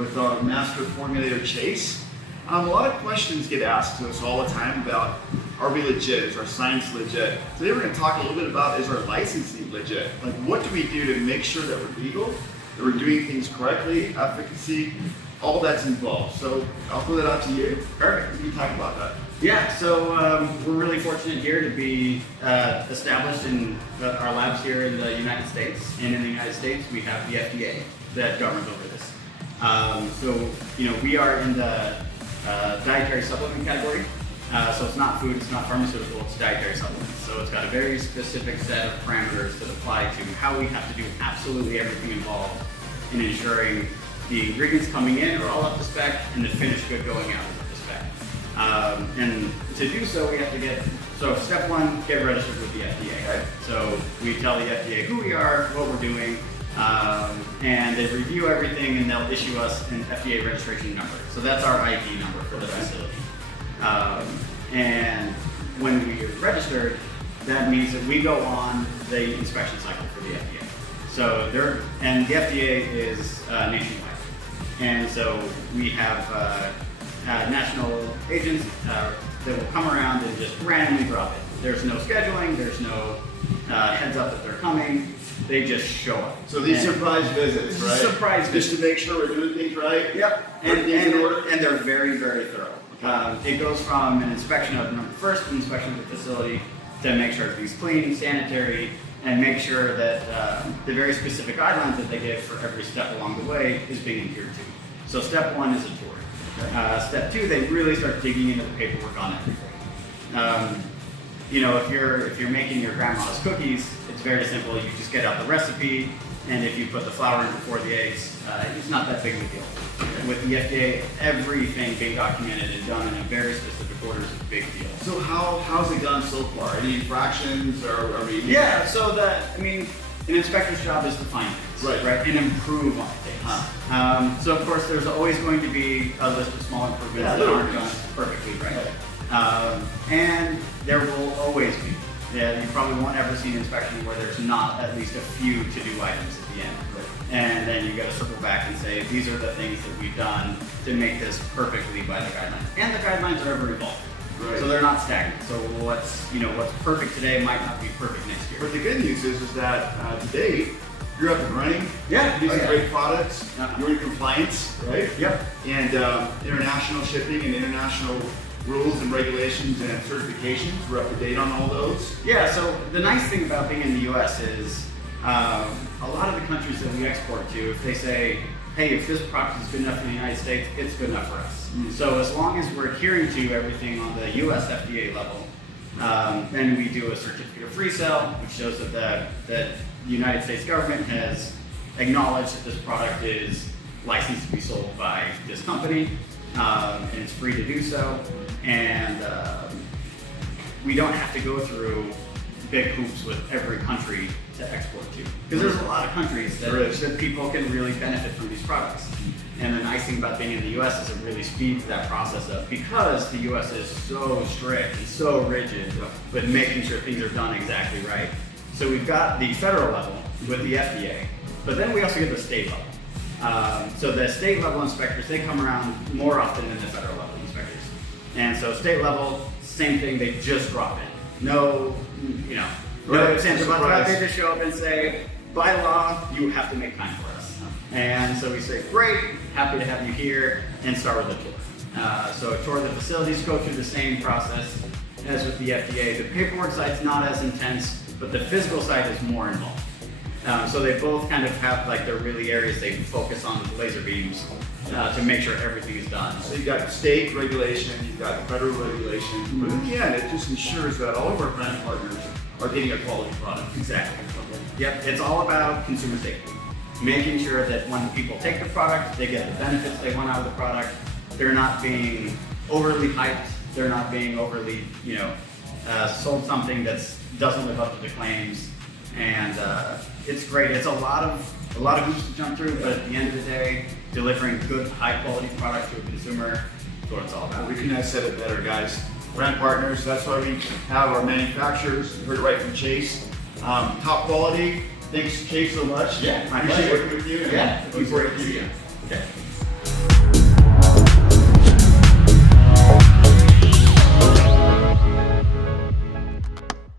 with our master formulator Chase. A lot of questions get asked to us all the time about, are we legit? Is our science legit? Today we're going to talk a little bit about, is our licensing legit? Like, what do we do to make sure that we're legal, that we're doing things correctly, efficacy, all that's involved. So I'll throw that out to you. Perfect. You can talk about that. Yeah, so we're really fortunate here to be established in our labs here in the United States. And in the United States, we have the FDA that governs over this. So, we are in the dietary supplement category. So it's not food, it's not pharmaceutical, it's dietary supplements. So it's got a very specific set of parameters that apply to how we have to do absolutely everything involved in ensuring the ingredients coming in are all up to spec and the finished good going out is up to spec. And to do so, we have to so step one, get registered with the FDA. Right? So we tell the FDA who we are, what we're doing, and they review everything and they'll issue us an FDA registration number. So that's our ID number for the facility. And when we are registered, that means that we go on the inspection cycle for the FDA. So and the FDA is nationwide. And so we have national agents that will come around and just randomly drop it. There's no scheduling, there's no heads up that they're coming. They just show up. So these surprise visits, right? Surprise visits. Just to make sure we're doing things right? Yep. And they're very, very thorough. It goes from an inspection of first inspection of the facility to make sure everything's clean, sanitary, and make sure that the very specific guidelines that they give for every step along the way is being adhered to. So step one is a tour. Okay. Step two, they really start digging into the paperwork on everything. If you're making your grandma's cookies, it's very simple. You just get out the recipe, and if you put the flour in before the eggs, it's not that big of a deal. With the FDA, everything being documented and done in a very specific order is a big deal. So how's it gone so far? Any infractions or are we? Yeah, so an inspector's job is to find things, right? And improve on things. So of course, there's always going to be a list of small improvements that aren't done perfectly right. And there will always be. Yeah, you probably won't ever see an inspection where there's not at least a few to-do items at the end. And then you got to circle back and say, these are the things that we've done to make this perfectly by the guidelines. And the guidelines are ever evolving. Right. So they're not stagnant. So what's perfect today might not be perfect next year. But the good news is that today, you're up and running. Yeah. You're using great products. You're in compliance, right? Yep. And international shipping and international rules and regulations and certifications, we're up to date on all those. Yeah, so the nice thing about being in the US is a lot of the countries that we export to, if they say, hey, if this product is good enough for the United States, it's good enough for us. So as long as we're adhering to everything on the US FDA level, then we do a certificate of free sale, which shows that the United States government has acknowledged that this product is licensed to be sold by this company, and it's free to do so. And we don't have to go through big hoops with every country to export to. Because there's a lot of countries that people can really benefit from these products. And the nice thing about being in the US is it really speeds that process up because the US is so strict and so rigid with making sure things are done exactly right. So we've got the federal level with the FDA, but then we also get the state level. So the state level inspectors, they come around more often than the federal level inspectors. And so state level, same thing, they just drop in. No sense about they just show up and say, by law, you have to make time for us. And so we say, great, happy to have you here, and start with a tour. So a tour of the facilities, go through the same process as with the FDA. The paperwork side's not as intense, but the physical side is more involved. So they both kind of have their really areas they focus on with laser beams to make sure everything is done. So you've got state regulation, you've got federal regulation, but in the end, it just ensures that all of our brand partners are getting a quality product. Exactly. Yep, it's all about consumer safety. Making sure that when people take the product, they get the benefits they want out of the product. They're not being overly hyped. They're not being overly, sold something that doesn't live up to the claims. And it's great. It's a lot of hoops to jump through, but at the end of the day, delivering good, high-quality product to a consumer is what it's all about. We couldn't have said it better, guys. Brand partners, that's why we have our manufacturers. You heard it right from Chase. Top quality. Thanks, Chase, so much. Yeah, I appreciate working with you. Yeah, looking forward to see you.